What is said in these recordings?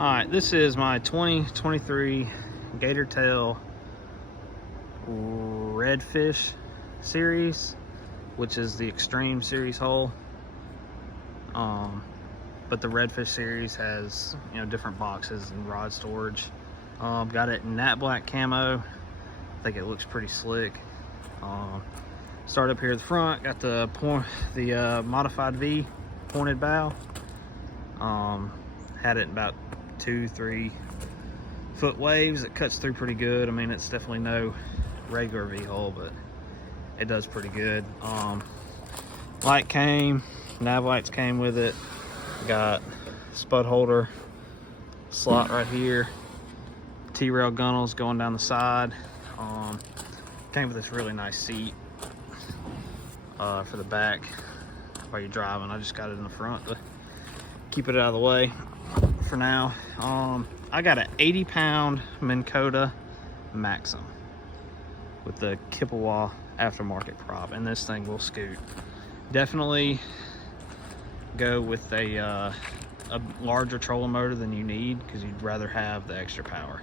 Alright, this is my 2023 Gatortail Redfish series, which is the Extreme series hull. But the Redfish series has, different boxes and rod storage. Got it in matte black camo. I think it looks pretty slick. Start up here at the front, got the modified V pointed bow. Had it in about 2-3 foot waves. It cuts through pretty good. I mean, it's definitely no regular V hull, but it does pretty good. Light came, nav lights came with it. Got spud holder slot right here, T-rail gunnels going down the side. Came with this really nice seat for the back while you're driving. I just got it in the front to keep it out of the way for now. I got an 80-pound Minn Kota Maxim with the Kippewa aftermarket prop, and this thing will scoot. Definitely go with a larger trolling motor than you need, because you'd rather have the extra power.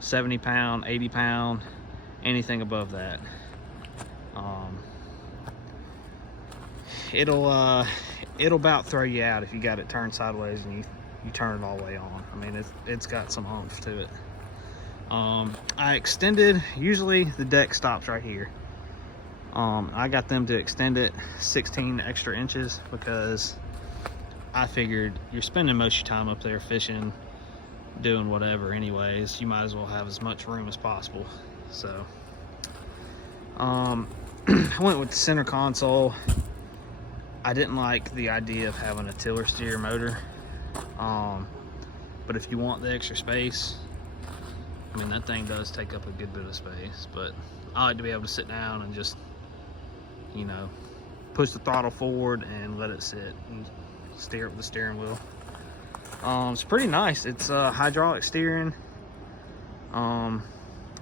70-pound, 80-pound, anything above that. It'll about throw you out if you got it turned sideways and you turn it all the way on. I mean, it's got some oomph to it. I extended, usually the deck stops right here. I got them to extend it 16 extra inches because I figured you're spending most of your time up there fishing, doing whatever anyways. You might as well have as much room as possible. So I went with the center console. I didn't like the idea of having a tiller steer motor, but if you want the extra space, I mean, that thing does take up a good bit of space, but I like to be able to sit down and just, push the throttle forward and let it sit and steer it with the steering wheel. It's pretty nice. It's hydraulic steering.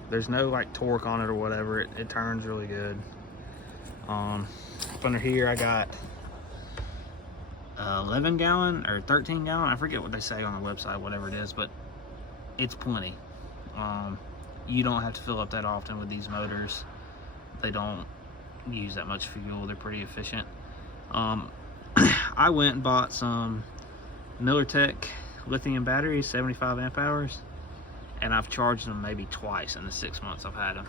There's no like torque on it or whatever. It turns really good. Up under here I got 11 gallon or 13 gallon. I forget what they say on the website, whatever it is, but it's plenty. You don't have to fill up that often with these motors. They don't use that much fuel. They're pretty efficient. I went and bought some MillerTech lithium batteries, 75 amp hours, and I've charged them maybe twice in the 6 months I've had them.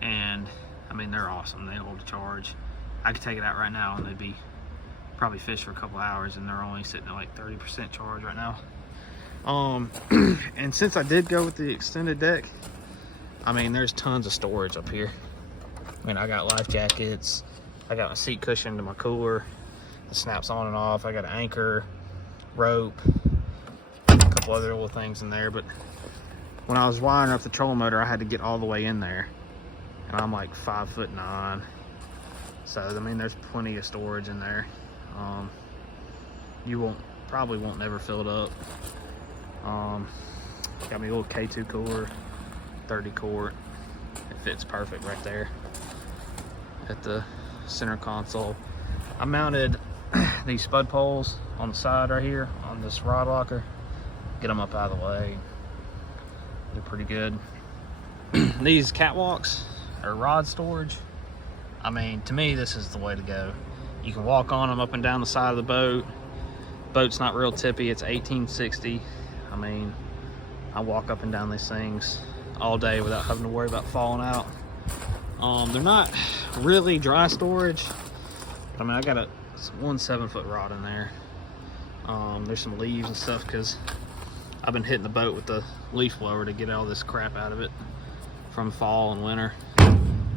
And I mean, they're awesome. They hold a charge. I could take it out right now and they'd be probably fish for a couple hours, and they're only sitting at like 30% charge right now. And since I did go with the extended deck, I mean, there's tons of storage up here. I mean, I got life jackets, I got my seat cushion to my cooler that snaps on and off, I got an anchor, rope, a couple other little things in there. But when I was wiring up the trolling motor, I had to get all the way in there, and I'm like 5'9". So I mean, there's plenty of storage in there. You probably won't never fill it up. Got me a little K2 cooler, 30 quart. It fits perfect right there at the center console. I mounted these spud poles on the side right here on this rod locker. Get them up out of the way. They're pretty good. These catwalks or rod storage, I mean, to me, this is the way to go. You can walk on them up and down the side of the boat. Boat's not real tippy. It's 1860. I mean, I walk up and down these things all day without having to worry about falling out. They're not really dry storage. I mean, I got one 7-foot rod in there. There's some leaves and stuff because I've been hitting the boat with the leaf blower to get all this crap out of it from fall and winter.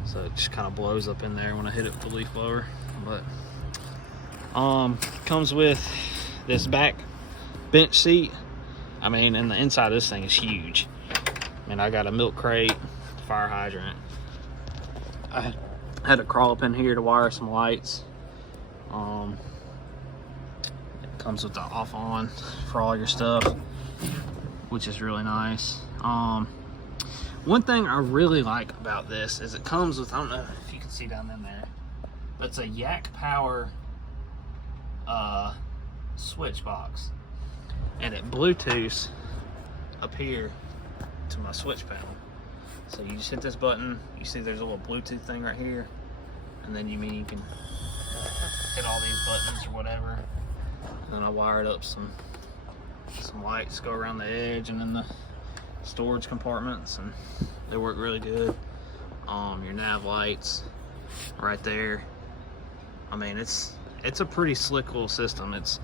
So it just kind of blows up in there when I hit it with the leaf blower. But comes with this back bench seat. I mean, and the inside of this thing is huge. I mean, I got a milk crate, fire hydrant. I had to crawl up in here to wire some lights. It comes with the off on for all your stuff, which is really nice. One thing I really like about this is it comes with, I don't know if you can see down in there, but it's a Yak Power switch box, and it Bluetooths up here to my switch panel. So you just hit this button. You see there's a little Bluetooth thing right here, and then you can hit all these buttons or whatever. And then I wired up some lights go around the edge and in the storage compartments, and they work really good. Your nav lights right there. I mean, it's a pretty slick little system. It's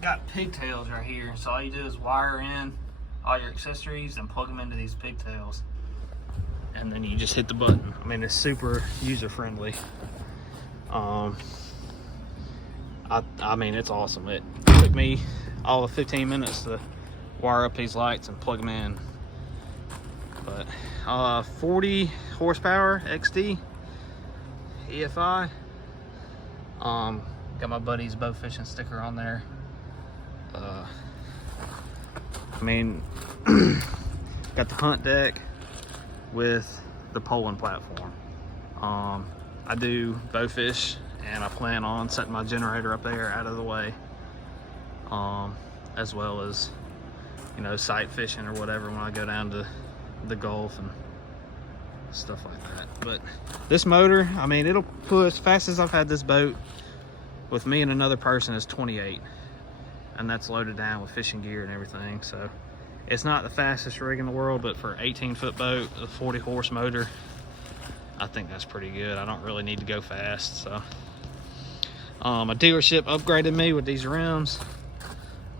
got pigtails right here, so all you do is wire in all your accessories and plug them into these pigtails, and then you just hit the button. I mean, it's super user friendly. I mean, it's awesome. It took me all of 15 minutes to wire up these lights and plug them in. But 40 horsepower XD EFI. Got my buddy's bow fishing sticker on there. I mean, got the hunt deck with the poling platform. I do bow fish, and I plan on setting my generator up there out of the way, as well as, you know, sight fishing or whatever when I go down to the Gulf and stuff like that. But this motor, I mean, it'll push, fastest I've had this boat with me and another person is 28, and that's loaded down with fishing gear and everything. So it's not the fastest rig in the world, but for an 18-foot boat, a 40 horse motor, I think that's pretty good. I don't really need to go fast. So my dealership upgraded me with these rims.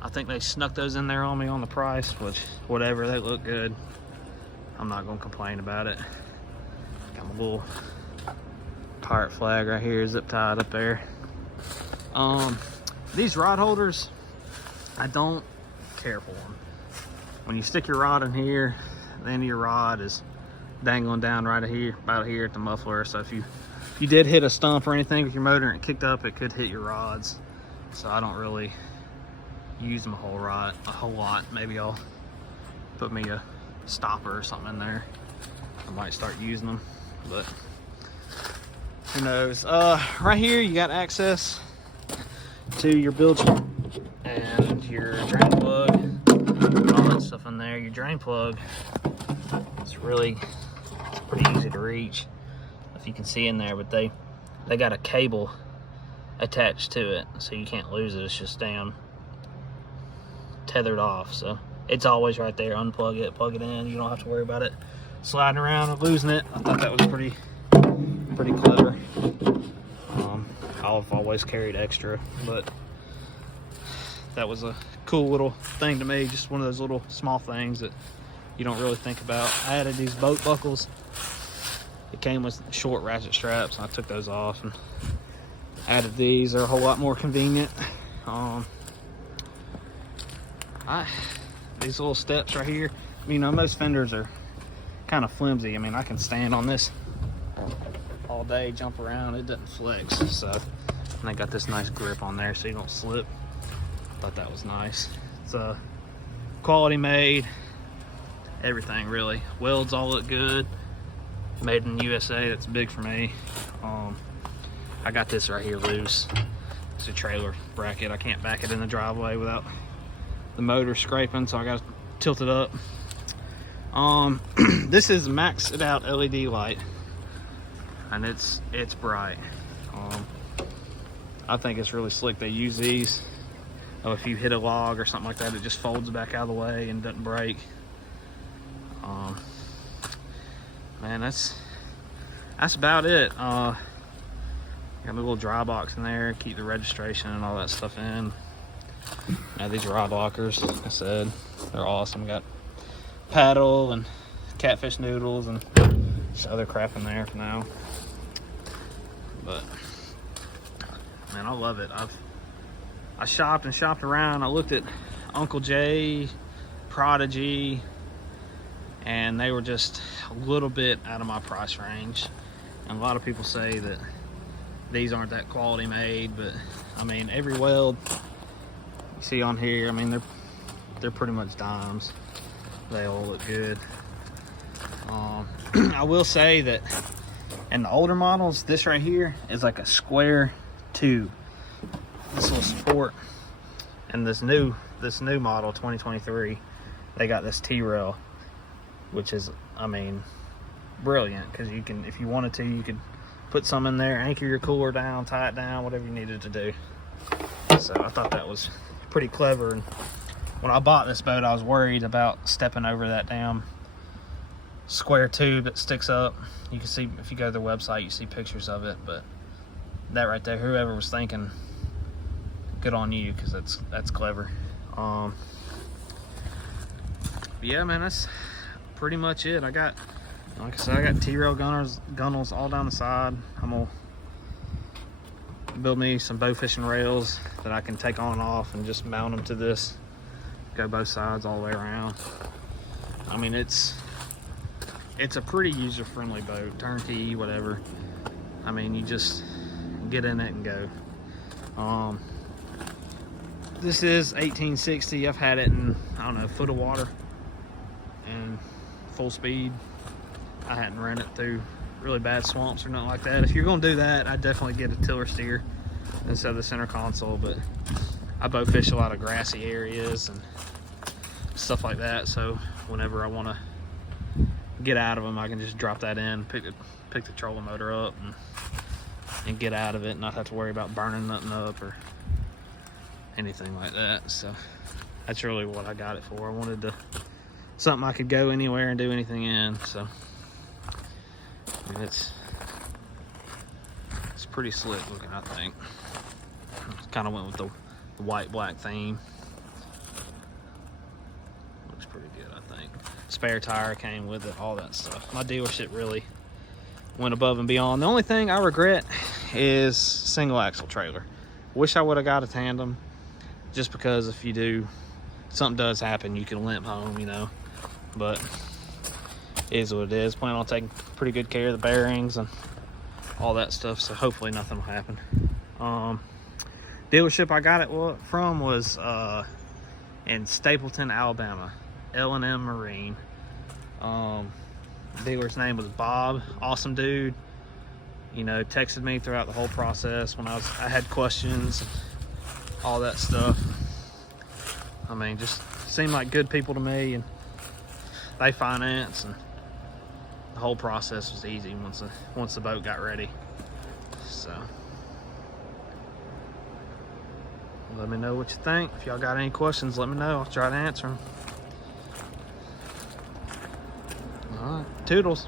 I think they snuck those in there on me on the price, which, whatever, they look good. I'm not gonna complain about it. Got my little pirate flag right here, zip tied up there. These rod holders, I don't care for them. When you stick your rod in here, the end of your rod is dangling down right here, about here at the muffler. So if you did hit a stump or anything with your motor and it kicked up, it could hit your rods. So I don't really use them a whole lot. Maybe I'll put me a stopper or something in there. I might start using them, but who knows. Right here you got access to your bilge and your drain plug, all that stuff in there. Your drain plug, it's pretty easy to reach, if you can see in there, but they got a cable attached to it, so you can't lose it. It's just down tethered off, so it's always right there. Unplug it, plug it in. You don't have to worry about it sliding around and losing it. I thought that was pretty clever. I've always carried extra, but that was a cool little thing to me. Just one of those little small things that you don't really think about. I added these boat buckles. It came with short ratchet straps, and I took those off and added these. They're a whole lot more convenient. These little steps right here, you know, most fenders are kind of flimsy. I mean, I can stand on this all day, jump around, it doesn't flex. So, and I got this nice grip on there so you don't slip. Thought that was nice. It's quality made, everything really. Welds all look good. Made in USA, that's big for me. I got this right here loose. It's a trailer bracket. I can't back it in the driveway without the motor scraping, so I got to tilt it up. This is maxed out LED light, and it's bright. I think it's really slick. They use these. If you hit a log or something like that, it just folds back out of the way and doesn't break. Man, that's about it. Got my little dry box in there, keep the registration and all that stuff in. Now these rod lockers, like I said, they're awesome. Got paddle and catfish noodles and just other crap in there for now. But man, I love it. I shopped and shopped around. I looked at Uncle Jay, Prodigy, and they were just a little bit out of my price range. And a lot of people say that these aren't that quality made, but I mean, every weld you see on here, I mean, they're pretty much dimes. They all look good. I will say that in the older models, this right here is like a square tube. This little support, and this new model 2023 they got this T-rail, which is, I mean, brilliant, because you can, if you wanted to, you could put some in there, anchor your cooler down, tie it down, whatever you needed to do. So I thought that was pretty clever. And when I bought this boat, I was worried about stepping over that damn square tube that sticks up. You can see, if you go to their website, you see pictures of it. But that right there, whoever was thinking, good on you, because that's clever. But yeah, man, that's pretty much it. I got, like I said, I got T-rail gunnels all down the side. I'm gonna build me some bow fishing rails that I can take on and off and just mount them to this, go both sides all the way around. I mean, it's a pretty user-friendly boat, turnkey, whatever. I mean, you just get in it and go. This is 1860. I've had it in, I don't know, a foot of water and full speed. I hadn't ran it through really bad swamps or nothing like that. If you're gonna do that, I'd definitely get a tiller steer instead of the center console. But I bow fish a lot of grassy areas and stuff like that, so whenever I want to get out of them, I can just drop that in, pick the trolling motor up and get out of it, and not have to worry about burning nothing up or anything like that. So that's really what I got it for. I wanted to something I could go anywhere and do anything in. So it's pretty slick looking, I think. Kind of went with the white black theme. Looks pretty good, I think. Spare tire came with it, all that stuff. My dealership really went above and beyond. The only thing I regret is single axle trailer. Wish I would have got a tandem, just because if you do, something does happen, you can limp home, you know. But it is what it is. Plan on taking pretty good care of the bearings and all that stuff, so hopefully nothing will happen. Dealership I got it from was in Stapleton, Alabama, L&M Marine. Dealer's name was Bob. Awesome dude. You know, texted me throughout the whole process when I had questions and all that stuff. I mean, just seemed like good people to me, and they finance, and the whole process was easy once the boat got ready. So let me know what you think. If y'all got any questions, let me know. I'll try to answer them. All right, toodles.